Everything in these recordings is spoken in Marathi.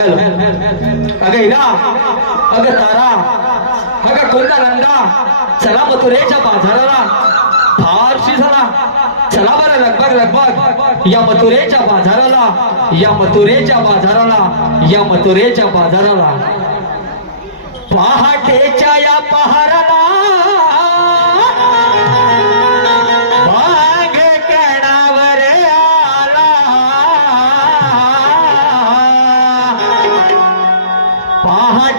अगं हिरा अगं तारा। अगं कोणता नंदा। चला मथुरेच्या बाजाराला। फारशी झाला। चला बरं लगबग लगबग। या मथुरेच्या बाजाराला। या मथुरेच्या बाजाराला। या मथुरेच्या बाजाराला। पहाटेच्या या पहा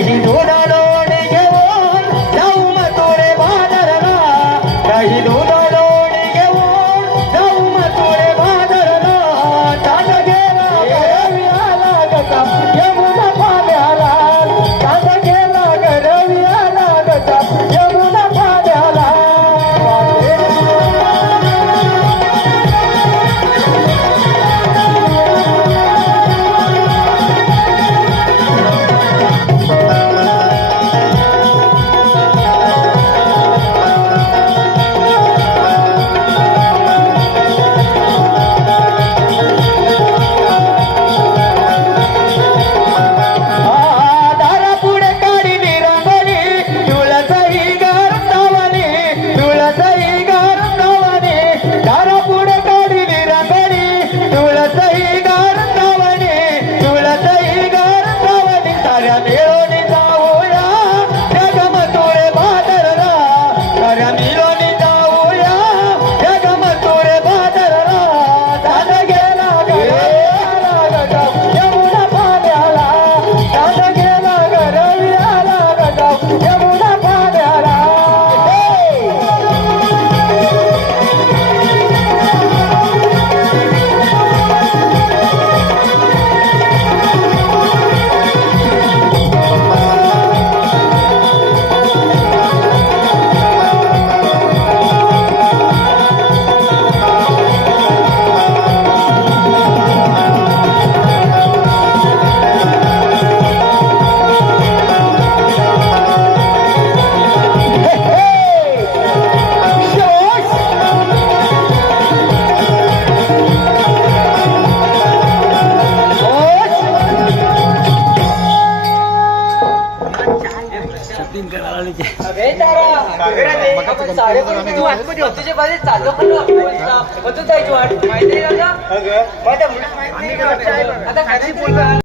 नहीं होना आता खाली बोलला.